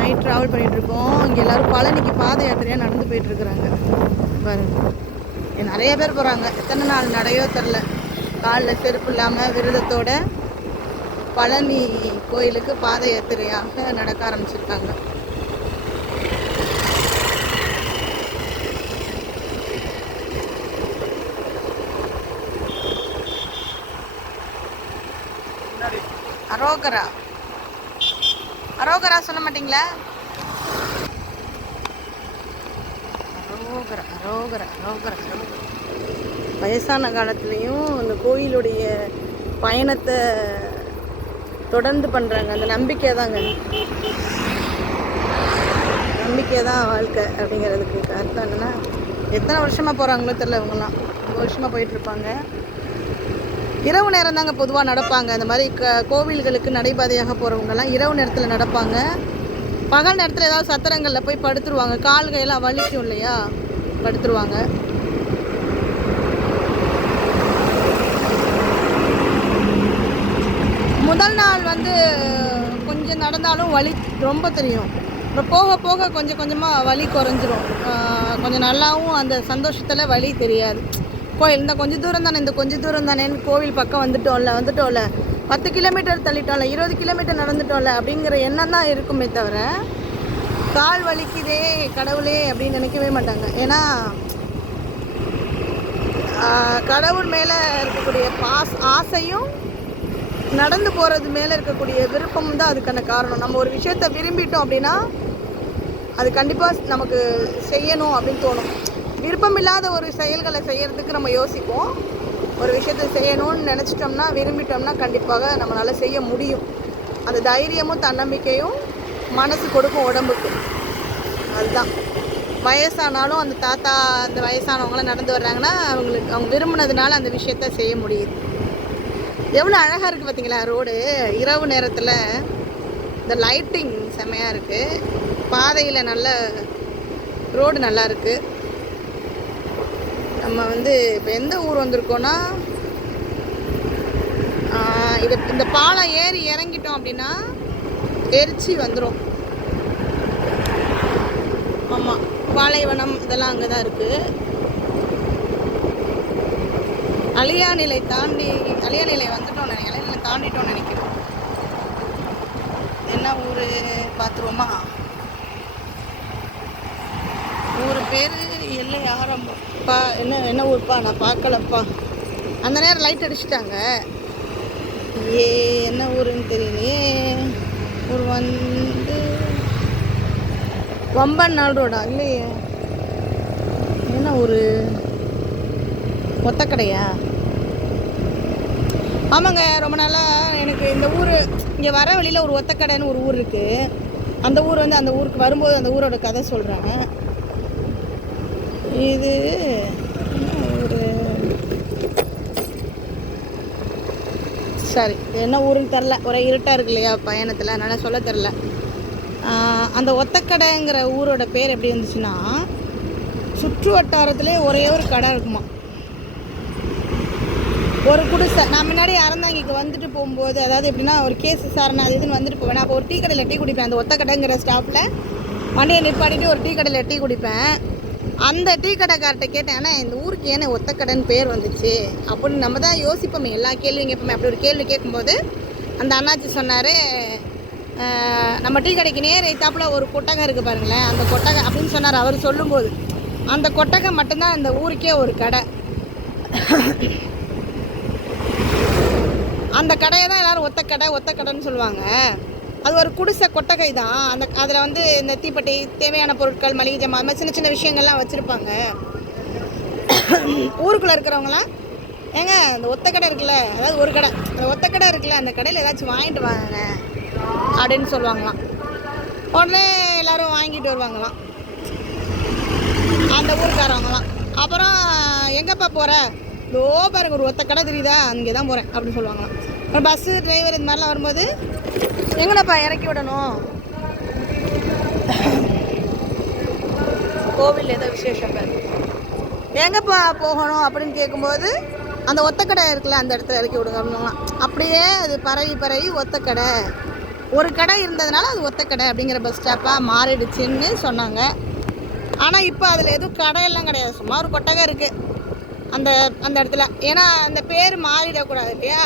Night travel பண்ணிகிட்ருக்கோம் இங்கே எல்லோரும் பழனிக்கு பாத யாத்திரையாக நடந்து போயிட்டு இருக்கிறாங்க பாருங்க நிறைய பேர் போகிறாங்க எத்தனை நாள் நடையோ தெரில காலில் செருப்பு இல்லாமல் விரதத்தோட பழனி கோயிலுக்கு பாத யாத்திரையாக நடக்க ஆரம்பிச்சிருக்காங்க. அரோகரா. அரோகரா சொல்ல மாட்டீங்களா? அரோகரா அரோகரா அரோகரா. அரோகரா வயசான காலத்துலேயும் அந்த கோயிலுடைய பயணத்தை தொடர்ந்து பண்ணுறாங்க அந்த நம்பிக்கை தாங்க நம்பிக்கை தான் வாழ்க்கை அப்படிங்கிறதுக்கு அர்த்தம் என்னென்னா எத்தனை வருஷமாக போகிறாங்களோ தெரில இவங்கெல்லாம். ரொம்ப வருஷமாக போயிட்டுருப்பாங்க இரவு நேரம் தாங்க பொதுவாக நடப்பாங்க. இந்த மாதிரி க கோவில்களுக்கு நடைபாதையாக போகிறவங்கலாம் இரவு நேரத்தில் நடப்பாங்க. பகல் நேரத்தில் ஏதாவது சத்திரங்களில் போய் படுத்துருவாங்க. கால் கையெல்லாம் வலிக்கும் இல்லையா? படுத்துருவாங்க. முதல் நாள் வந்து கொஞ்சம் நடந்தாலும் வலி ரொம்ப தெரியும். அப்புறம் போக போக கொஞ்சம் கொஞ்சமாக வலி குறைஞ்சிரும். கொஞ்சம் நல்லாவும் அந்த சந்தோஷத்தில் வலி தெரியாது. கோயில் இந்த கொஞ்சம் தூரம் தானே இந்த கொஞ்சம் தூரம் தானேன்னு கோவில் பக்கம் வந்துட்டோம்ல வந்துட்டோம்ல. பத்து கிலோமீட்டர் தள்ளிட்டோம்ல இருபது கிலோமீட்டர் நடந்துட்டோம்ல அப்படிங்கிற எண்ணம் தான் இருக்குமே தவிர கால் வலிக்குதே கடவுளே அப்படின்னு நினைக்கவே மாட்டாங்க. ஏன்னா கடவுள் மேலே இருக்கக்கூடிய பாஸ் ஆசையும் நடந்து போகிறது மேலே இருக்கக்கூடிய விருப்பம் தான் அதுக்கான காரணம். நம்ம ஒரு விஷயத்தை விரும்பிட்டோம் அப்படின்னா அது கண்டிப்பாக நமக்கு செய்யணும் அப்படின்னு தோணும். விருப்பமில்லாத ஒரு செயல்களை செய்கிறதுக்கு நம்ம யோசிப்போம். ஒரு விஷயத்தை செய்யணும்னு நினச்சிட்டோம்னா விரும்பிட்டோம்னா கண்டிப்பாக நம்மளால் செய்ய முடியும். அந்த தைரியமும் தன்னம்பிக்கையும் மனசு கொடுக்கும் உடம்புக்கு. அதுதான். வயசானாலும் அந்த தாத்தா அந்த வயசானவங்களாம் நடந்து வர்றாங்கன்னா அவங்களுக்கு அவங்க விரும்பினதுனால அந்த விஷயத்த செய்ய முடியுது. எவ்வளோ அழகாக இருக்குது பார்த்தீங்களா ரோடு. இரவு நேரத்தில் இந்த லைட்டிங் செம்மையாக இருக்குது பாதையில் நல்ல ரோடு நல்லா இருக்குது நம்ம வந்து இப்போ எந்த ஊர் வந்திருக்கோன்னா இது இந்த பாலம் ஏறி இறங்கிட்டோம் அப்படின்னா எரிச்சி வந்துடும் ஆமாம் பாலைவனம் இதெல்லாம் அங்கே தான் இருக்குது அழியாநிலை தாண்டி அழியாநிலை வந்துட்டோம் நினைக்கிறேன். அழியாநிலை தாண்டிட்டோம் நினைக்கிறோம் என்ன ஊர் பார்த்துருவோமா ஊர் பேர் எல்லை ஆரம்பம். பா என்ன என்ன ஊர்ப்பா நான் பார்க்கலப்பா. அந்த நேரம் லைட் அடிச்சிட்டாங்க. ஏ என்ன ஊருன்னு தெரியலையே. ஊர் வந்து வம்பன் நாள் ரோடா? இல்லையே. என்ன ஊர்? ஒத்தக்கடையா? ஆமாங்க ரொம்ப நாளாக எனக்கு இந்த ஊர் இங்கே வர வழியில் ஒரு ஒத்தக்கடைன்னு ஒரு ஊர் இருக்குது அந்த ஊர் வந்து அந்த ஊருக்கு வரும்போது அந்த ஊரோட கதை சொல்கிறாங்க இது ஒரு சரி என்ன ஊருன்னு தெரில ஒரே இருட்டாக இருக்கு இல்லையா பயணத்தில். அதனால் சொல்ல தெரில அந்த ஒத்தக்கடைங்கிற ஊரோட பேர் எப்படி இருந்துச்சுன்னா சுற்று வட்டாரத்துலேயே ஒரே ஒரு கடை இருக்குமா. ஒரு குடிசை. நான் முன்னாடி அறந்தாங்கிக்கு வந்துட்டு போகும்போது அதாவது எப்படின்னா ஒரு கேஸ் விசாரணை அது இதுன்னு வந்துட்டு போவேன். நான் அப்போ ஒரு டீ கடையில் டீ குடிப்பேன். அந்த ஒத்த கடைங்கிற ஸ்டாப்பில் வண்டியை நிப்பாட்டிட்டு ஒரு டீ கடையில் டீ குடிப்பேன். அந்த டீ கடைக்கார்ட்ட கேட்டேன் ஆனால் இந்த ஊருக்கு ஏன்னா ஒத்த கடைன்னு பேர் வந்துச்சு? அப்படின்னு நம்ம தான் யோசிப்போமே எல்லா கேள்வியும் கேட்போமே. அப்படி ஒரு கேள்வி கேட்கும்போது அந்த அண்ணாச்சி சொன்னார் நம்ம டீ கடைக்கு நேர் எய்த்தாப்புல ஒரு கொட்டகம் இருக்குது பாருங்களேன் அந்த கொட்டகை அப்படின்னு சொன்னார். அவர் சொல்லும்போது அந்த கொட்டகை மட்டும்தான் அந்த ஊருக்கே ஒரு கடை. அந்த கடையை தான் எல்லோரும் ஒத்த கடை ஒத்த கடைன்னு சொல்லுவாங்க. அது ஒரு குடிசை கொட்டகை தான். அந்த அதில் வந்து இந்த தீப்பெட்டி தேவையான பொருட்கள் மளிகை ஜாமான் அது மாதிரி சின்ன சின்ன விஷயங்கள்லாம் வச்சுருப்பாங்க. ஊருக்குள்ளே இருக்கிறவங்களாம் ஏங்க இந்த ஒத்த கடை இருக்குல்ல அதாவது ஒரு கடை. அந்த ஒத்த கடை இருக்குல்ல அந்த கடையில் ஏதாச்சும் வாங்கிட்டு வாங்க அப்படின்னு சொல்லுவாங்களாம். உடனே எல்லாரும் வாங்கிட்டு வருவாங்களாம். அந்த ஊருக்காரவங்களாம். அப்புறம் எங்கேப்பா போகிற இந்த பாருங்க ஒரு ஒத்த கடை தெரியுதா? அங்கே தான் போகிறேன் அப்படின்னு சொல்லுவாங்களாம். பஸ்ஸு டிரைவர் இந்த மாதிரிலாம் வரும்போது எங்கனப்பா இறக்கி விடணும்? கோவில் ஏதோ விசேஷம். எங்கப்பா போகணும் அப்படின்னு கேட்கும்போது அந்த ஒத்தக்கடை இருக்குல்ல அந்த இடத்துல இறக்கி விடுங்க அப்படின்னாங்களாம் அப்படியே அது பரவி பரவி ஒத்தக்கடை. ஒரு கடை இருந்ததுனால அது ஒத்த கடை அப்படிங்கிற பஸ் ஸ்டாப்பாக மாறிடுச்சுன்னு சொன்னாங்க. ஆனால் இப்போ அதில் எதுவும் கடையெல்லாம் கிடையாது. சும்மா ஒரு கொட்டகை இருக்குது அந்த அந்த இடத்துல. ஏன்னா அந்த பேர் மாறிடக்கூடாது இல்லையா?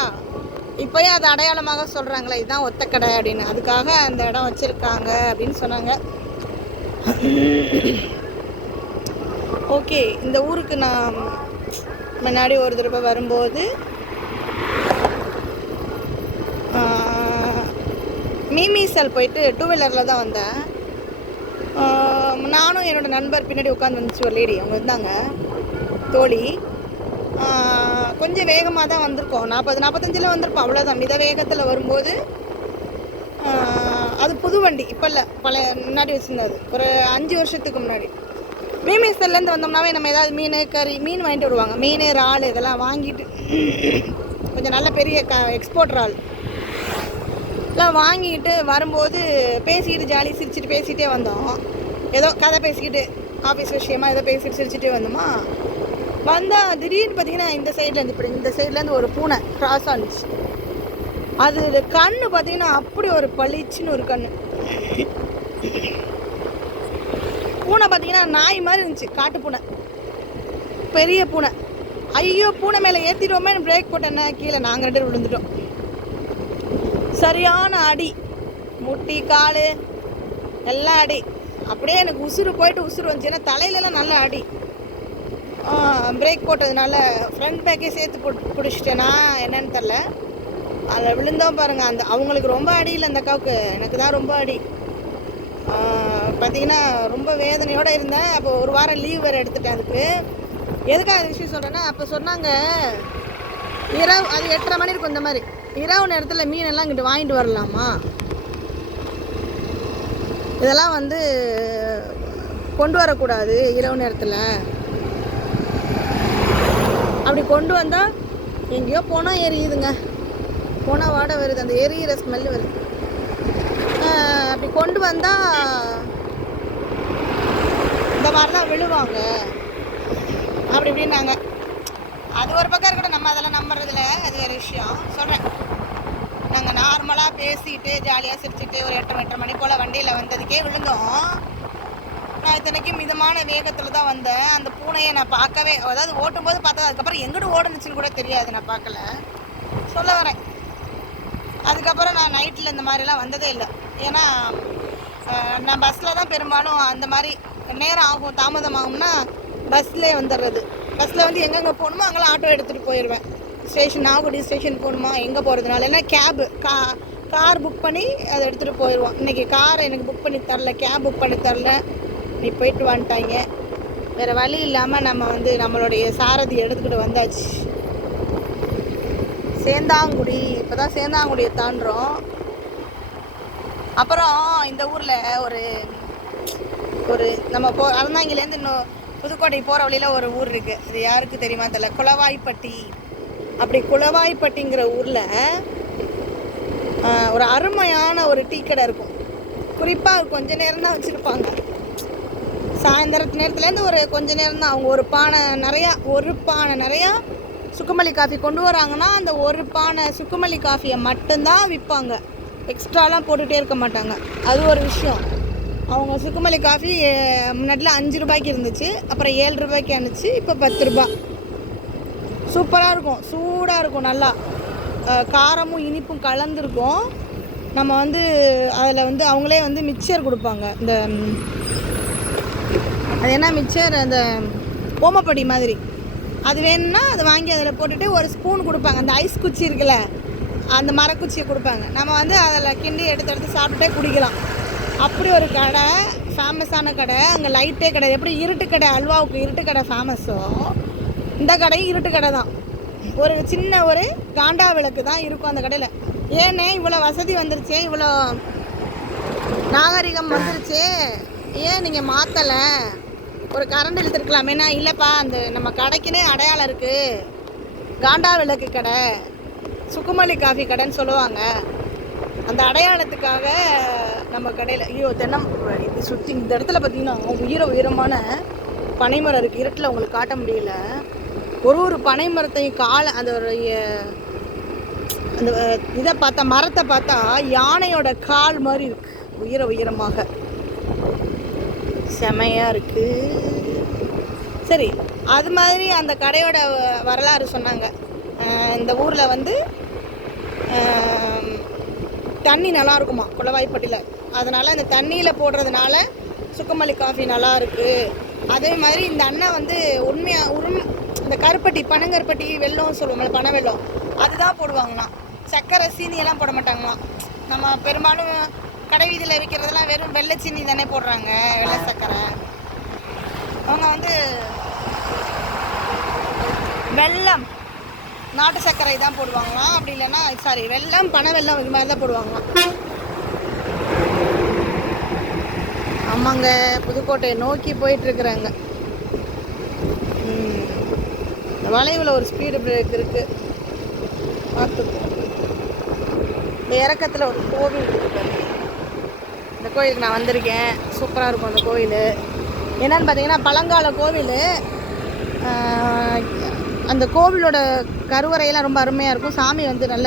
இப்போயே அது அடையாளமாக சொல்கிறாங்களே இதுதான் ஒத்த கடை அப்படின்னு. அதுக்காக அந்த இடம் வச்சுருக்காங்க அப்படின்னு சொன்னாங்க. ஓகே இந்த ஊருக்கு நான் முன்னாடி ஒரு தடவை வரும்போது மீமிசல் போயிட்டு டூ வீலரில் தான் வந்தேன். நானும் என்னோட நண்பர் பின்னாடி உட்காந்து வந்துச்சு ஒரு லேடி அவங்க இருந்தாங்க தோழி. கொஞ்சம் வேகமாக தான் வந்திருக்கோம். நாற்பது நாற்பத்தஞ்சில் வந்திருப்போம். அவ்வளோதான் மித வேகத்தில் வரும்போது அது புது வண்டி. இப்போ இல்லை பழைய முன்னாடி வச்சுருந்தது. ஒரு அஞ்சு வருஷத்துக்கு முன்னாடி. மீமேசல்லேருந்து வந்தோம்னாவே நம்ம ஏதாவது மீன் கறி மீன் வாங்கிட்டு வருவாங்க. மீன் இறால் இதெல்லாம் வாங்கிட்டு கொஞ்சம் நல்ல பெரிய க எக்ஸ்போர்ட் இறால் எல்லாம் வாங்கிட்டு வரும்போது பேசிக்கிட்டு ஜாலி சிரிச்சிட்டு பேசிகிட்டே வந்தோம். ஏதோ கதை பேசிக்கிட்டு ஆஃபீஸ் விஷயமா ஏதோ பேசிட்டு சிரிச்சிட்டே வந்தோமா? வந்தால் திடீர்னு பார்த்தீங்கன்னா இந்த சைட்லேருந்து இப்படி இந்த சைட்லேருந்து ஒரு பூனை கிராஸ் ஆனிச்சு. அது கண்ணு பார்த்தீங்கன்னா அப்படி ஒரு பளிச்சுன்னு ஒரு கண்ணு. பூனை பார்த்தீங்கன்னா நாய் மாதிரி இருந்துச்சு காட்டு பூனை. பெரிய பூனை. ஐயோ பூனை மேலே ஏற்றிடுவோமே பிரேக் போட்டேன்னா கீழே நாங்கள் ரெண்டு விழுந்துட்டோம். சரியான அடி. முட்டி கால் எல்லா அடி. அப்படியே எனக்கு உசுறு போயிட்டு உசுறு வந்துச்சுன்னா தலையிலலாம் நல்ல அடி. பிரேக் போட்டதுனால ஃப்ரண்ட் பேக்கே சேர்த்து போட்டு பிடிச்சிட்டேனா. என்னன்னு தெரில அதில் விழுந்தோம் பாருங்கள் அந்த அவங்களுக்கு ரொம்ப அடி இல்லை அந்த அக்காவுக்கு. எனக்கு தான் ரொம்ப அடி. பார்த்தீங்கன்னா ரொம்ப வேதனையோடு இருந்தேன். அப்போ ஒரு வாரம் லீவ் வேறு எடுத்துட்டேன் அதுக்கு. எதுக்காக அந்த விஷயம் சொல்கிறேன்னா அப்போ சொன்னாங்க இரவு அது எட்டரை மணி இருக்கும் இந்த மாதிரி. இரவு நேரத்தில் மீன் எல்லாம் இங்கிட்டு வாங்கிட்டு வரலாமா? இதெல்லாம் வந்து கொண்டு வரக்கூடாது இரவு நேரத்தில். அப்படி கொண்டு வந்தால் எங்கேயோ போனால் எரியுதுங்க. போனால் வாடை வருது அந்த எரியிற ஸ்மெல் வருது. அப்படி கொண்டு வந்தால் இந்த மாதிரிலாம் விழுவாங்க. அப்படி இப்படின்னாங்க. அது ஒரு பக்கம் இருக்கட்டும் நம்ம அதெல்லாம் நம்புறதில்ல. அது வேறு விஷயம். சொல்கிறேன் நாங்கள் நார்மலாக பேசிட்டு ஜாலியாக சிரிச்சுட்டு ஒரு எட்டரை எட்டரை மணி போல் வண்டியில் வந்ததுக்கே விழுந்தோம். நான் மிதமான வேகத்தில் தான் வந்தேன். அந்த பூனையை நான் பார்க்கவே அதாவது ஓட்டும்போது பார்த்தா அதுக்கப்புறம் எங்கிட்டு ஓடுனுச்சுன்னு கூட தெரியாது நான் பார்க்கல. சொல்ல வரேன். அதுக்கப்புறம் நான் நைட்டில் இந்த மாதிரிலாம் வந்ததே இல்லை. ஏன்னா நான் பஸ்ஸில் தான் பெரும்பாலும் அந்த மாதிரி நேரம் ஆகும் தாமதமாகும்னா பஸ்லேயே வந்துடுறது பஸ்ஸில் வந்து எங்கெங்கே போகணுமோ அங்கெல்லாம் ஆட்டோ எடுத்துகிட்டு போயிடுவேன் ஸ்டேஷன் நாகுடி ஸ்டேஷன் போகணுமா எங்கே போகிறதுனால ஏன்னா கேபு கா கார் புக் பண்ணி அதை எடுத்துகிட்டு போயிடுவோம் இன்றைக்கி கார் எனக்கு புக் பண்ணி தரல கேப் புக் பண்ணி தரல. அப்படி போயிட்டு வந்துட்டாங்க. வேறு வழி இல்லாமல் நம்ம வந்து நம்மளுடைய சாரதி எடுத்துக்கிட்டு வந்தாச்சு. சேந்தாங்குடி இப்போ தான் சேந்தாங்குடியை தாண்டுறோம். அப்புறம் இந்த ஊரில் ஒரு ஒரு நம்ம போ அறந்தாங்கிலேருந்து இன்னும் புதுக்கோட்டை போகிற வழியில் ஒரு ஊர் இருக்குது அது யாருக்கு தெரியுமா தெரியல? குளவாய்ப்பட்டி. அப்படி குளவாய்ப்பட்டிங்கிற ஊரில் ஒரு அருமையான ஒரு டீ கடை இருக்கும். குறிப்பாக கொஞ்ச நேரம் தான் வச்சுருப்பாங்க. சாயந்தரத்து நேரத்துலேருந்து ஒரு கொஞ்ச நேரம் தான் அவங்க ஒரு பானை நிறையா ஒரு பானை நிறையா சுக்குமல்லி காஃபி கொண்டு வராங்கன்னா அந்த ஒரு பானை சுக்குமல்லி காஃபியை மட்டும்தான் விற்பாங்க. எக்ஸ்ட்ராலாம் போட்டுகிட்டே இருக்க மாட்டாங்க. அது ஒரு விஷயம். அவங்க சுக்குமல்லி காஃபி அஹ், முன்னாடிலாம் அஞ்சு ரூபாய்க்கு இருந்துச்சு. அப்புறம் ஏழு ரூபாய்க்கு அனுச்சு இப்போ பத்து ரூபா. சூப்பராக இருக்கும். சூடாக இருக்கும் நல்லா. காரமும் இனிப்பும் கலந்துருக்கும். நம்ம வந்து அதில் வந்து அவங்களே வந்து மிக்சர் கொடுப்பாங்க. இந்த அது என்ன மிக்சர் அந்த ஓமப்படி மாதிரி. அது வேணும்னா அதை வாங்கி அதில் போட்டுட்டு ஒரு ஸ்பூன் கொடுப்பாங்க. அந்த ஐஸ் குச்சி இருக்குல்ல அந்த மரக்குச்சியை கொடுப்பாங்க. நம்ம வந்து அதில் கிண்டி எடுத்து எடுத்து சாப்பிட்டுட்டே குடிக்கலாம். அப்படி ஒரு கடை ஃபேமஸான கடை. அங்கே லைட்டே கடை எப்படி இருட்டு கடை அல்வாவுக்கு இருட்டு கடை ஃபேமஸோ இந்த கடையும் இருட்டு கடை தான். ஒரு சின்ன ஒரு காண்டா விளக்கு தான் இருக்கும் அந்த கடையில். ஏன்னே இவ்வளோ வசதி வந்துருச்சே இவ்வளோ நாகரிகம் வந்துருச்சே. ஏன் நீங்கள் மாற்றலை ஒரு கரண்ட் இழுத்துருக்கலாமேனா இல்லைப்பா அந்த நம்ம கடைக்குன்னே அடையாளம் இருக்குது காண்டா விளக்கு கடை சுக்குமல்லி காஃபி கடைன்னு சொல்லுவாங்க. அந்த அடையாளத்துக்காக நம்ம கடையில் ஐயோ தென்னம் இது சுற்றி இந்த இடத்துல பார்த்தீங்கன்னா உயர உயரமான பனைமரம் இருக்குது இருட்டில் உங்களுக்கு காட்ட முடியல. ஒரு ஒரு பனை மரத்தையும் காலை அந்த அந்த இதை பார்த்தா மரத்தை பார்த்தா யானையோட கால் மாதிரி இருக்குது உயர உயரமாக. செமையாக இருக்குது சரி அது மாதிரி அந்த கடையோட வ- வரலாறு சொன்னாங்க. இந்த ஊரில் வந்து தண்ணி நல்லா இருக்குமா குளவாய்ப்பட்டியில் அதனால் இந்த தண்ணியில் போடுறதுனால சுக்குமல்லி காஃபி நல்லா இருக்குது அதே மாதிரி இந்த அண்ணன் வந்து உண்மையாக உரிமை இந்த கருப்பட்டி பனங்கருப்பட்டி வெல்லம் சொல்லுவோம்ல பனை வெள்ளம் அதுதான் போடுவாங்களாம். சர்க்கரை சீனியெல்லாம் போட மாட்டாங்களாம். நம்ம பெரும்பாலும் கடை வீதியில் விற்கிறதெல்லாம் வெறும் வெள்ளை சீனி தானே போடுறாங்க வெள்ளை சர்க்கரை அவங்க வந்து வெள்ளம் நாட்டு சர்க்கரை தான் போடுவாங்களாம். அப்படி இல்லைன்னா சாரி வெள்ளம் பனை வெல்லம் இது மாதிரி தான் போடுவாங்களாம். ஆமாங்க புதுக்கோட்டையை நோக்கி போயிட்டு இருக்கிறாங்க இந்த வளைவில் ஒரு ஸ்பீடு பிரேக் இருக்கு. பார்த்துக்கோ இந்த இறக்கத்தில் ஒரு கோவில் இருக்கு இந்த கோயிலுக்கு நான் வந்திருக்கேன். சூப்பராக இருக்கும் அந்த கோயில். என்னன்னு பார்த்தீங்கன்னா பழங்கால கோவில். அந்த கோவிலோட கருவறையெல்லாம் ரொம்ப அருமையாக இருக்கும். சாமி வந்து நல்ல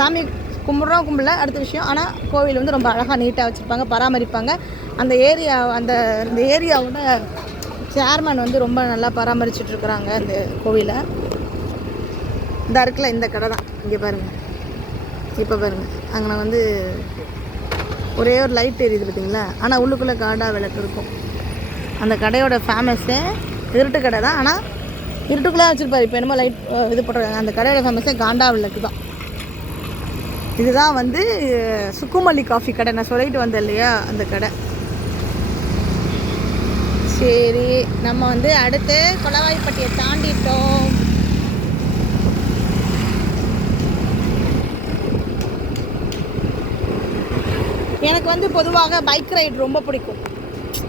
சாமி கும்பிட்றோம் கும்பிடல அடுத்த விஷயம். ஆனால் கோவில் வந்து ரொம்ப அழகாக நீட்டாக வச்சுருப்பாங்க பராமரிப்பாங்க. அந்த ஏரியா அந்த இந்த ஏரியாவோட சேர்மன் வந்து ரொம்ப நல்லா பராமரிச்சிட்ருக்குறாங்க அந்த கோவிலை. இந்த இருக்குல்ல இந்த கடை தான். இங்கே பாருங்கள் இப்போ பாருங்கள் அங்கே வந்து ஒரே ஒரு லைட் எரியுது பார்த்தீங்களா? ஆனால் உள்ளுக்குள்ளே காடாக விளக்கு இருக்கும். அந்த கடையோட ஃபேமஸே இருட்டு கடை தான். ஆனால் இருட்டுக்குள்ளே வச்சுருப்பாரு. இப்போ என்னமோ லைட் இது போடுறாங்க அந்த கடையோட ஃபேமஸே காண்டா விளக்கு தான். இதுதான் வந்து சுக்குமல்லி காஃபி கடை. நான் சொல்லிட்டு வந்தேன் இல்லையா? அந்த கடை. சரி நம்ம வந்து அடுத்து கொலவாய்ப்பட்டியை தாண்டிட்டோம். எனக்கு வந்து பொதுவாக பைக் ரைடு ரொம்ப பிடிக்கும்.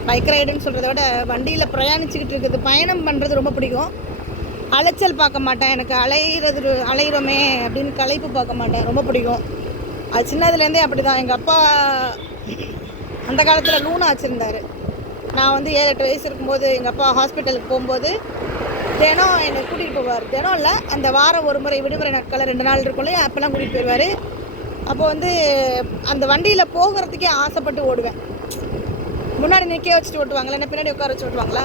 பைக் ரைடுன்னு சொல்கிறத விட வண்டியில் பிரயாணிச்சுக்கிட்டு இருக்கிறது பயணம் பண்ணுறது ரொம்ப பிடிக்கும். அலைச்சல் பார்க்க மாட்டேன். எனக்கு அலையிறது அலையிறோமே அப்படின்னு களைப்பு பார்க்க மாட்டேன். ரொம்ப பிடிக்கும். அது சின்னதுலேருந்தே அப்படி தான் எங்கள் அப்பா அந்த காலத்தில் லூனா வச்சுருந்தாரு. நான் வந்து ஏழு எட்டு வயசு இருக்கும்போது எங்கள் அப்பா ஹாஸ்பிட்டலுக்கு போகும்போது தினம் என்னை கூட்டிகிட்டு போவார். தினம் இல்லை அந்த வாரம் ஒரு முறை விடுமுறை நாட்களில் ரெண்டு நாள் இருக்கும் இல்லையா? அப்போல்லாம் கூட்டிகிட்டு போயிடுவார் அப்போ வந்து அந்த வண்டியில் போகிறதுக்கே ஆசைப்பட்டு ஓடுவேன். முன்னாடி நிற்க வச்சுட்டு ஓட்டுவாங்களா என்ன பின்னாடி உட்கார வச்சு ஓட்டுவாங்களா?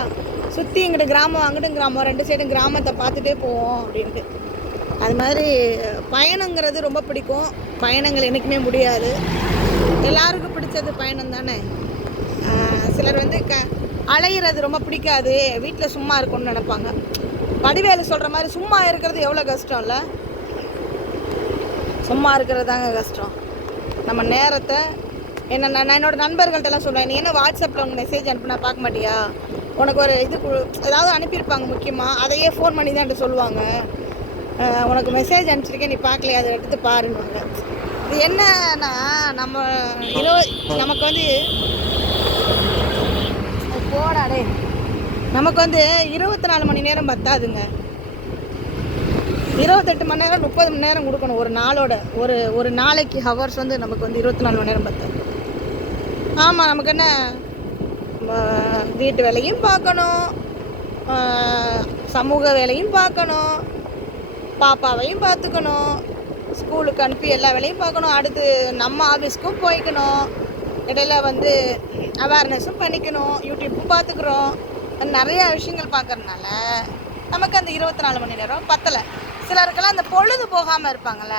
சுற்றி இங்கிட்டு கிராமம் அங்கிட்டும் கிராமம் ரெண்டு சைடும் கிராமத்தை பார்த்துட்டே போவோம் அப்படின்ட்டு. அது மாதிரி பயணங்கிறது ரொம்ப பிடிக்கும். பயணங்கள் என்றைக்குமே முடியாது. எல்லாருக்கும் பிடிச்சது பயணம் தானே? சிலர் வந்து க அலையிறது ரொம்ப பிடிக்காது. வீட்டில் சும்மா இருக்கணும்னு நினைப்பாங்க. வடிவேலு சொல்கிற மாதிரி சும்மா இருக்கிறது எவ்வளோ கஷ்டம் இல்லை சும்மா இருக்கிறது தாங்க கஷ்டம். நம்ம நேரத்தை என்ன நான் நான் என்னோட நண்பர்கள்ட்டெல்லாம் சொல்லுவேன் நீ என்ன வாட்ஸ்அப்பில் உங்கள் மெசேஜ் அனுப்புனா பார்க்க மாட்டியா? உனக்கு ஒரு இது ஏதாவது அனுப்பியிருப்பாங்க முக்கியமாக அதையே ஃபோன் பண்ணி தான் என்கிட்ட சொல்லுவாங்க. உனக்கு மெசேஜ் அனுப்பிச்சிருக்கேன் நீ பார்க்கலையா? அதை எடுத்து பாருங்க இது என்னன்னா நம்ம இருவ நமக்கு வந்து போடாடே நமக்கு வந்து இருபத்தி நாலு மணி நேரம் பத்தாதுங்க. இருபத்தெட்டு மணி நேரம் முப்பது மணி நேரம் கொடுக்கணும் ஒரு நாளோட. ஒரு ஒரு நாளைக்கு ஹவர்ஸ் வந்து நமக்கு வந்து இருபத்தி நாலு மணி நேரம் பத்து. ஆமாம் நமக்கு என்ன? வீட்டு வேலையும் பார்க்கணும். சமூக வேலையும் பார்க்கணும். பாப்பாவையும் பார்த்துக்கணும். ஸ்கூலுக்கு அனுப்பி எல்லா வேலையும் பார்க்கணும். அடுத்து நம்ம ஆஃபீஸ்க்கும் போய்க்கணும். இடையில வந்து அவேர்னஸும் பண்ணிக்கணும். யூடியூப்பும் பார்த்துக்குறோம். நிறையா விஷயங்கள் பார்க்கறதுனால நமக்கு அந்த இருபத்தி நாலு மணி நேரம் பத்தலை. சிலருக்கெல்லாம் அந்த பொழுது போகாமல் இருப்பாங்கள்ல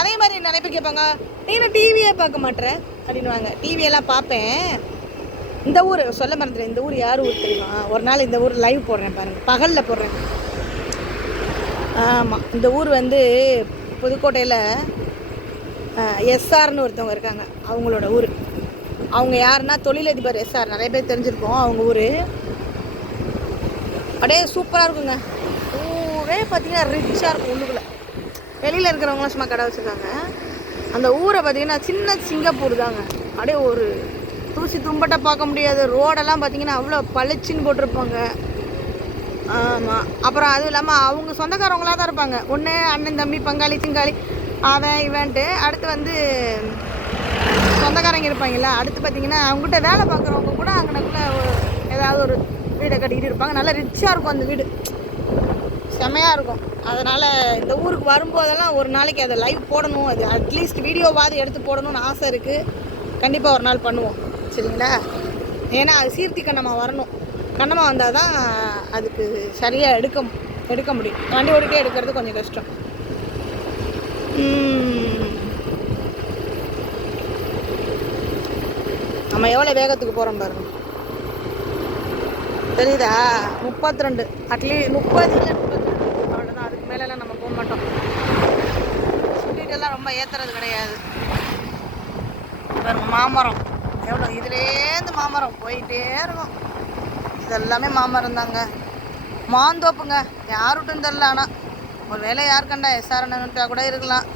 அதே மாதிரி நிறைய பேர் கேட்பாங்க நீ நான் டிவியே பார்க்க மாட்டேற அப்படின்னுவாங்க. டிவியெல்லாம் பார்ப்பேன். இந்த ஊர் சொல்ல மறந்துட்டேன். இந்த ஊர் யார் ஊர் தெரியுமா? ஒரு நாள் இந்த ஊர் லைவ் போடுறேன் பாருங்கள் பகலில் போடுறேன். ஆமாம் இந்த ஊர் வந்து புதுக்கோட்டையில் எஸ்ஆர்னு ஒருத்தவங்க இருக்காங்க. அவங்களோட ஊர். அவங்க யாருன்னா தொழிலதிபர் எஸ்ஆர். நிறைய பேர் தெரிஞ்சிருக்கோம் அவங்க ஊர். அப்படியே சூப்பராக இருக்குங்க. ஊரே பார்த்தீங்கன்னா ரிச்சாக இருக்கும் உள்ளுக்குள்ளே. வெளியில் இருக்கிறவங்களாம் சும்மா கடை வச்சுருக்காங்க. அந்த ஊரை பார்த்தீங்கன்னா சின்ன சிங்கப்பூர் தாங்க. அப்படியே ஒரு தூசி தும்பட்டை பார்க்க முடியாது. ரோடெல்லாம் பார்த்தீங்கன்னா அவ்வளோ பளிச்சின்னு போட்டிருப்பாங்க. ஆமாம் அப்புறம் அதுவும் இல்லாமல் அவங்க சொந்தக்காரவங்களாக தான் இருப்பாங்க. ஒன்று அண்ணன் தம்பி பங்காளி சிங்காளி அவன் இவன்ட்டு. அடுத்து வந்து சொந்தக்காரங்க இருப்பாங்கல்ல அடுத்து பார்த்தீங்கன்னா அவங்ககிட்ட வேலை பார்க்குறவங்க கூட அங்கனக்குள்ள ஏதாவது ஒரு வீடை கட்டிக்கிட்டு இருப்பாங்க. நல்லா ரிச்சாக இருக்கும் அந்த வீடு. செமையாக இருக்கும். அதனால் இந்த ஊருக்கு வரும்போதெல்லாம் ஒரு நாளைக்கு அதை லைவ் போடணும். அது அட்லீஸ்ட் வீடியோவாவது எடுத்து போடணும்னு ஆசை இருக்குது கண்டிப்பாக ஒரு நாள் பண்ணுவோம். சரிங்களா? ஏன்னா அது சீர்த்தி கண்ணம்மா வரணும். கண்ணம்மா வந்தால் தான் அதுக்கு சரியாக எடுக்க எடுக்க முடியும். வண்டி ஓடிட்டே எடுக்கிறது கொஞ்சம் கஷ்டம். நம்ம எவ்வளோ வேகத்துக்கு போகிறோம் பாருங்க. தெரியுதா? முப்பத்தி ரெண்டு அட்லீஸ்ட் முப்பது இல்லை முப்பத்தி அவ்வளோதான் அதுக்கு மேலெல்லாம் நம்ம போக மாட்டோம் சுட்டிட்டெல்லாம் ரொம்ப ஏற்றுறது கிடையாது. பாருங்க மாமரம். எவ்வளோ இதுலேருந்து மாமரம் போயிட்டே இருக்கும். இது எல்லாமே மாமரம் தாங்க. மாந்தோப்புங்க யாருட்டும் தெரில ஆனால் ஒரு வேலை யார் கண்டா எஸ்ஆர்என்ட்டா கூட இருக்கலாம்.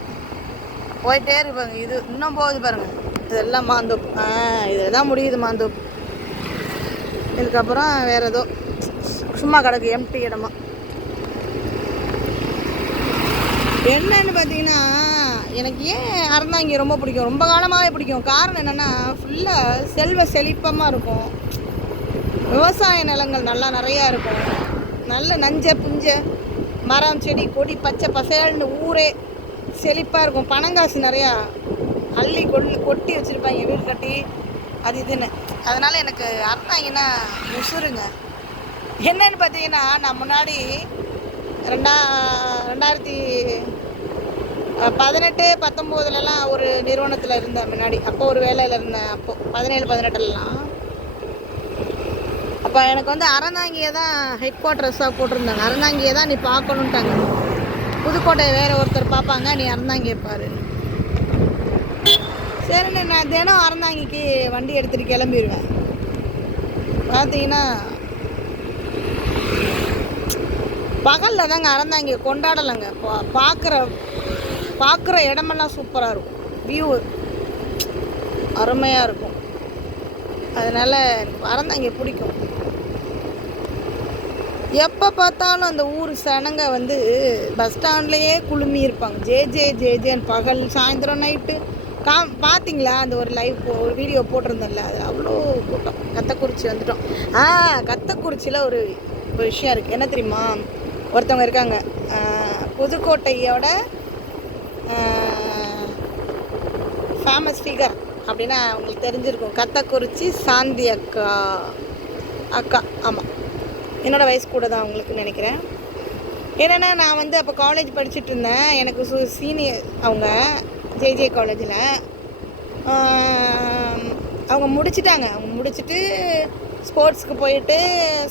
போயிட்டே இருப்பாங்க இது இன்னும் போகுது பாருங்க. இதெல்லாம் மாந்தோப்பு ஆ இதுதான் முடியுது மாந்தோப்பு இதுக்கப்புறம் வேற ஏதோ சும்மா கிடக்கு எம்டி இடமா. என்னன்னு பார்த்தீங்கன்னா எனக்கு ஏன் அறந்தாங்கி ரொம்ப பிடிக்கும்? ரொம்ப காலமாகவே பிடிக்கும். காரணம் என்னென்னா ஃபுல்லாக செல்வ செழிப்பமாக இருக்கும். விவசாய நிலங்கள் நல்லா நிறையா இருக்கும். நல்ல நஞ்ச புஞ்ச மரம் செடி கொடி பச்சை பசேல்னு ஊரே செழிப்பாக இருக்கும். பனங்காசு நிறையா அள்ளி கொள்ளி கொட்டி வச்சுருப்பாங்க வீடு கட்டி. அது இதுன்னு. அதனால் எனக்கு அறந்தாங்கன்னா உசுருங்க. என்னன்னு பார்த்தீங்கன்னா நான் முன்னாடி ரெண்டா ரெண்டாயிரத்தி பதினெட்டு பத்தொம்போதுலலாம் ஒரு நிறுவனத்தில் இருந்தேன் முன்னாடி. அப்போ ஒரு வேலையில் இருந்தேன் அப்போ. பதினேழு பதினெட்டுலலாம். அப்போ எனக்கு வந்து அறந்தாங்கியை தான் ஹெட் குவார்ட்டர்ஸாக போட்டிருந்தாங்க. அறந்தாங்கியை தான் நீ பார்க்கணுன்ட்டாங்க புதுக்கோட்டை வேறு ஒருத்தர் பார்ப்பாங்க. நீ அறந்தாங்கியை பாரு. சரிண்ணே நான் தினம் அறந்தாங்கிக்கு வண்டி எடுத்துகிட்டு கிளம்பிடுவேன் பார்த்தீங்கன்னா பகலில் தாங்க அறந்தாங்க கொண்டாடலைங்க. பா பார்க்குற பார்க்குற இடமெல்லாம் சூப்பராக இருக்கும். வியூ அருமையாக இருக்கும். அதனால் எனக்கு இங்கே பிடிக்கும். எப்போ பார்த்தாலும் அந்த ஊர் சனங்க வந்து பஸ் ஸ்டாண்ட்லேயே குழுமி இருப்பாங்க. ஜே ஜே ஜே ஜேன்னு பகல் சாயந்தரம் நைட்டு கா பார்த்தீங்களா அந்த ஒரு லைவ் ஒரு வீடியோ போட்டிருந்தேன்ல அது அவ்வளோ கூட்டம். கத்தக்குறிச்சி வந்துட்டோம். ஆ கத்தக்குறிச்சியில் ஒரு ஒரு விஷயம் இருக்குது என்ன தெரியுமா? ஒருத்தவங்க இருக்காங்க. புதுக்கோட்டையோட ஃபேமஸ் ஃபிகர் அப்படின்னா உங்களுக்கு தெரிஞ்சிருக்கும். கத்தக்குறிச்சி சாந்தி அக்கா அக்கா ஆமாம் என்னோடய வயசு கூட தான் அவங்களுக்கு நினைக்கிறேன். என்னென்னா நான் வந்து அப்போ காலேஜ் படிச்சுட்டு இருந்தேன். எனக்கு சு சீனியர் அவங்க ஜேஜே காலேஜில் அவங்க முடிச்சிட்டாங்க. அவங்க முடிச்சிட்டு ஸ்போர்ட்ஸ்க்கு போயிட்டு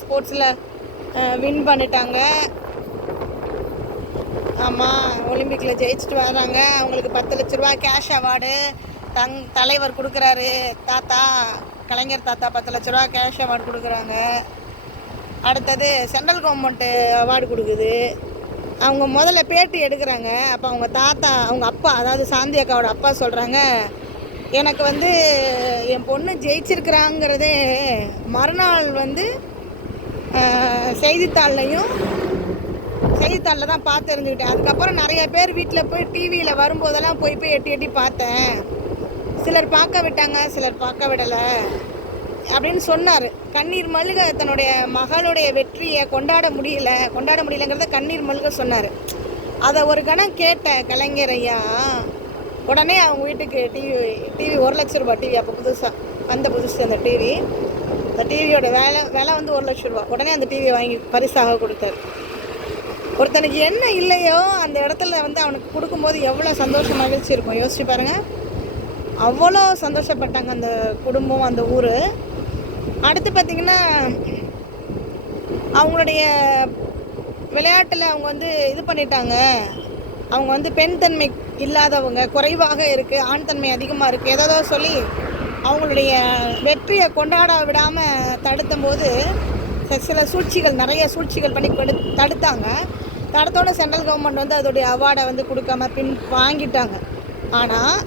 ஸ்போர்ட்ஸில் வின் பண்ணிட்டாங்க. ஆமாம் ஒலிம்பிக்கில் ஜெயிச்சுட்டு வராங்க. அவங்களுக்கு பத்து லட்ச ரூபா கேஷ் அவார்டு தங் தலைவர் கொடுக்குறாரு. தாத்தா கலைஞர் தாத்தா பத்து லட்ச ரூபா கேஷ் அவார்டு கொடுக்குறாங்க. அடுத்தது சென்ட்ரல் கவர்மெண்ட்டு அவார்டு கொடுக்குது. அவங்க முதல்ல பேட்டி எடுக்கிறாங்க. அப்போ அவங்க தாத்தா அவங்க அப்பா அதாவது சாந்தி அக்காவோட அப்பா சொல்கிறாங்க எனக்கு வந்து என் பொண்ணு ஜெயிச்சிருக்கிறாங்கிறதே மறுநாள் வந்து செய்தித்தாள்லையும் செய்தித்தாளில் தான் பார்த்து தெரிஞ்சுக்கிட்டேன். அதுக்கப்புறம் நிறைய பேர் வீட்டில் போய் டிவியில் வரும்போதெல்லாம் போய் போய் எட்டி எட்டி பார்த்தேன். சிலர் பார்க்க விட்டாங்க சிலர் பார்க்க விடலை அப்படின்னு சொன்னார். கண்ணீர் மல்க தன்னுடைய மகளுடைய வெற்றியை கொண்டாட முடியல கொண்டாட முடியலங்கிறத கண்ணீர் மல்க சொன்னார். அதை ஒரு கணம் கேட்டேன் கலைஞர் ஐயா உடனே அவங்க வீட்டுக்கு டிவி டிவி ஒரு லட்ச ரூபாய் டிவி அப்போ புதுசாக வந்த புதுசு அந்த டிவி அந்த டிவியோட வேலை விலை வந்து ஒரு லட்ச ரூபா உடனே அந்த டிவியை வாங்கி பரிசாக கொடுத்தாரு. ஒருத்தனுக்கு என்ன இல்லையோ அந்த இடத்துல வந்து அவனுக்கு கொடுக்கும்போது எவ்வளோ சந்தோஷம் மகிழ்ச்சி இருக்கும். யோசிச்சு பாருங்கள் அவ்வளோ சந்தோஷப்பட்டாங்க அந்த குடும்பம் அந்த ஊர். அடுத்து பார்த்திங்கன்னா அவங்களுடைய விளையாட்டில் அவங்க வந்து இது பண்ணிட்டாங்க. அவங்க வந்து பெண் தன்மை இல்லாதவங்க குறைவாக இருக்குது ஆண் தன்மை அதிகமாக இருக்குது ஏதோ சொல்லி அவங்களுடைய வெற்றியை கொண்டாட விடாமல் தடுத்தம்போது சில- சில சூழ்ச்சிகள் நிறைய சூழ்ச்சிகள் பண்ணி கொடு தடுத்தாங்க. தடுத்தோட சென்ட்ரல் கவர்மெண்ட் வந்து அதோடைய அவார்டை வந்து கொடுக்காம பின் வாங்கிட்டாங்க. ஆனால்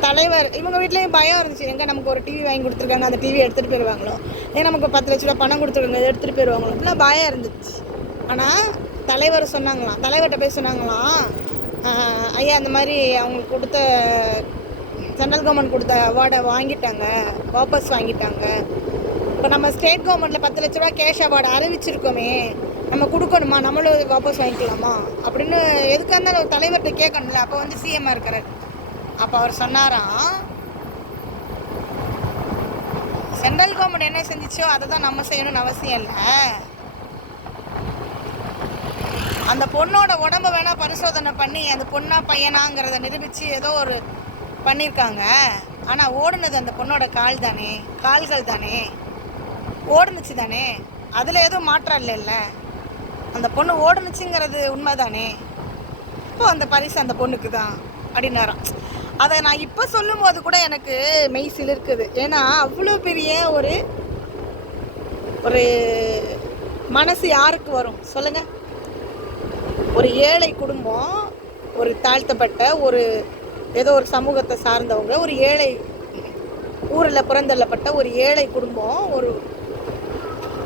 தலைவர் இவங்க வீட்லேயும் பயம் இருந்துச்சு. எங்கே நமக்கு ஒரு டிவி வாங்கி கொடுத்துருக்காங்க அந்த டிவி எடுத்துகிட்டு போயிடுவாங்களோ ஏன் நமக்கு பத்து லட்ச ரூபா பணம் கொடுத்துருக்காங்க இதை எடுத்துகிட்டு போயிடுவாங்களோ அப்படிலாம் பயம் இருந்துச்சு. ஆனால் தலைவர் சொன்னாங்களாம். தலைவர்கிட்ட போய் சொன்னாங்களாம் ஐயா அந்த மாதிரி அவங்களுக்கு கொடுத்த சென்ட்ரல் கவர்மெண்ட் கொடுத்த அவார்டை வாங்கிட்டாங்க வாபஸ் வாங்கிட்டாங்க. இப்போ நம்ம ஸ்டேட் கவர்மெண்ட்டில் பத்து லட்ச ரூபா கேஷ் அவார்டு அறிவிச்சிருக்கோமே நம்ம கொடுக்கணுமா? நம்மளும் வாபஸ் வாங்கிக்கலாமா? அப்படின்னு எதுக்காக இருந்தாலும் ஒரு தலைவர்கிட்ட கேட்கணும்ல. அப்போ வந்து சிஎம்மாக இருக்கிறார் அப்போ அவர் சொன்னாராம் சென்ட்ரல் கவர்மெண்ட் என்ன செஞ்சிச்சோ அதை தான் நம்ம செய்யணும்னு அவசியம் இல்லை. அந்த பொண்ணோட உடம்ப வேணால் பரிசோதனை பண்ணி அந்த பொண்ணா பையனாங்கிறத நிரூபித்து ஏதோ ஒரு பண்ணியிருக்காங்க. ஆனால் ஓடுனது அந்த பொண்ணோட கால் தானே? கால்கள் தானே? ஓடுனுச்சு தானே அதில் எதுவும் மாற்றம் இல்லைல்ல? அந்த பொண்ணு ஓடுனுச்சுங்கிறது உண்மைதானே? இப்போ அந்த பரிசு அந்த பொண்ணுக்கு தான் அப்படின்னாராம். அதை நான் இப்போ சொல்லும்போது கூட எனக்கு மெய் சிலிருக்குது. ஏன்னா அவ்வளோ பெரிய ஒரு ஒரு மனசு யாருக்கு வரும்? சொல்லுங்க. ஒரு ஏழை குடும்பம் ஒரு தாழ்த்தப்பட்ட ஒரு ஏதோ ஒரு சமூகத்தை சார்ந்தவங்க ஒரு ஏழை ஊரில் புறந்தள்ளப்பட்ட ஒரு ஏழை குடும்பம் ஒரு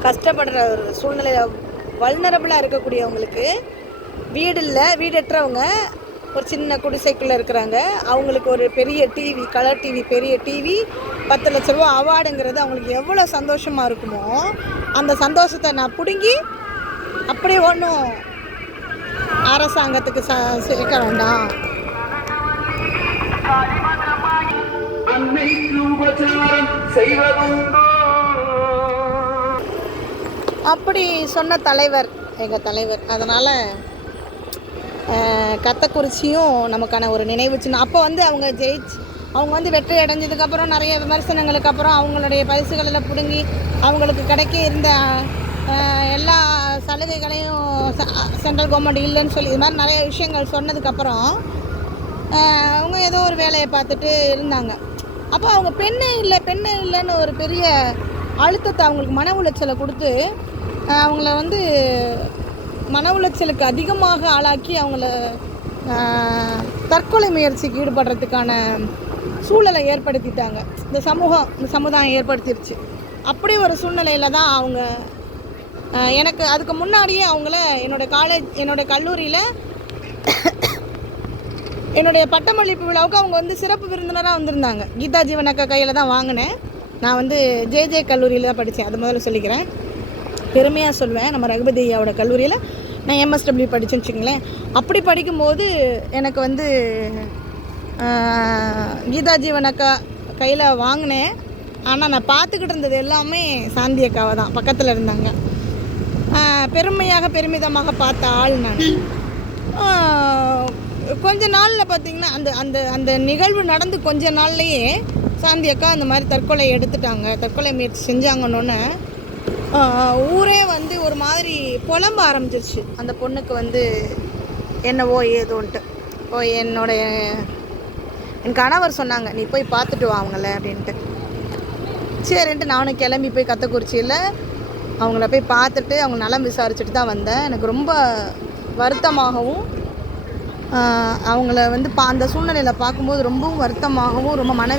கஷ்டப்படுற ஒரு சூழ்நிலையில் வல்னரபிளாக இருக்கக்கூடியவங்களுக்கு வீடு இல்லை வீடற்றவங்க ஒரு சின்ன குடிசைக்குள்ளே இருக்கிறாங்க. அவங்களுக்கு ஒரு பெரிய டிவி கலர் டிவி பெரிய டிவி பத்து லட்ச ரூபா அவார்டுங்கிறது அவங்களுக்கு எவ்வளோ சந்தோஷமாக இருக்குமோ அந்த சந்தோஷத்தை நான் பிடுங்கி அப்படியே ஒன்றும் அரசாங்கத்துக்கு ச சேர்க்க வேண்டாம். அன்னைக்கு உபச்சாரம் செய்வதுண்டோ? அப்படி சொன்ன தலைவர் எங்கள் தலைவர். அதனால் கத்தக்குறிச்சியும் நமக்கான ஒரு நினைவு சின்ன அப்போ வந்து அவங்க ஜெயிச்சு அவங்க வந்து வெற்றி அடைஞ்சதுக்கப்புறம் நிறைய விமர்சனங்களுக்கு அப்புறம் அவங்களுடைய பரிசுகளில் பிடுங்கி அவங்களுக்கு கிடைக்க இருந்த எல்லா சலுகைகளையும் சென்ட்ரல் கவர்மெண்ட் இல்லைன்னு சொல்லி இது மாதிரி நிறைய விஷயங்கள் சொன்னதுக்கப்புறம் அவங்க ஏதோ ஒரு வேலையை பார்த்துட்டு இருந்தாங்க. அப்போ அவங்க பெண்ணே இல்லை பெண்ணே இல்லைன்னு ஒரு பெரிய அழுத்தத்தை அவங்களுக்கு மன உளைச்சலை கொடுத்து அவங்கள வந்து மன உளைச்சலுக்கு அதிகமாக ஆளாக்கி அவங்கள தற்கொலை முயற்சிக்கு ஈடுபடுறதுக்கான சூழலை ஏற்படுத்திட்டாங்க. இந்த சமூகம் இந்த சமுதாயம் ஏற்படுத்திருச்சு. அப்படி ஒரு சூழ்நிலையில் தான் அவங்க எனக்கு அதுக்கு முன்னாடியே அவங்கள என்னோட காலேஜ் என்னோட கல்லூரியில் என்னுடைய பட்டமளிப்பு விழாவுக்கு அவங்க வந்து சிறப்பு விருந்தினராக வந்திருந்தாங்க. கீதா ஜீவனக்கா கையில் தான் வாங்கினேன். நான் வந்து ஜேஜே கல்லூரியில் தான் படித்தேன். அது முதல்ல சொல்லிக்கிறேன். பெருமையாக சொல்வேன். நம்ம ரகுபதி ஐயாவோட கல்லூரியில் நான் எம்எஸ்டபிள்யூ படித்தேன்னு வச்சுங்களேன் அப்படி படிக்கும்போது எனக்கு வந்து கீதா ஜீவனக்கா கையில் வாங்கினேன். ஆனால் நான் பார்த்துக்கிட்டு இருந்தது எல்லாமே சாந்தி அக்காவை தான். பக்கத்தில் இருந்தாங்க. பெருமையாக பெருமிதமாக பார்த்த ஆள் நான். கொஞ்ச நாளில் பார்த்தீங்கன்னா அந்த அந்த அந்த நிகழ்வு நடந்து கொஞ்ச நாள்லேயே சாந்தி அக்கா அந்த மாதிரி தற்கொலை எடுத்துட்டாங்க. தற்கொலை முயற்சி செஞ்சாங்கன்னொன்னே ஊரே வந்து ஒரு மாதிரி புலம்ப ஆரம்பிச்சிருச்சு. அந்த பொண்ணுக்கு வந்து என்னவோ ஏதோன்ட்டு. ஓ என்னோடைய என் கணவர் சொன்னாங்க நீ போய் பார்த்துட்டு வா அவங்கள அப்படின்ட்டு. சரின்ட்டு நானும் கிளம்பி போய் கத்தக்குறிச்சியில் அவங்கள போய் பார்த்துட்டு அவங்க நலம் விசாரிச்சுட்டு தான் வந்தேன். எனக்கு ரொம்ப வருத்தமாகவும் அவங்கள வந்து பா அந்த சூழ்நிலையில் பார்க்கும்போது ரொம்பவும் வருத்தமாகவும் ரொம்ப மனவே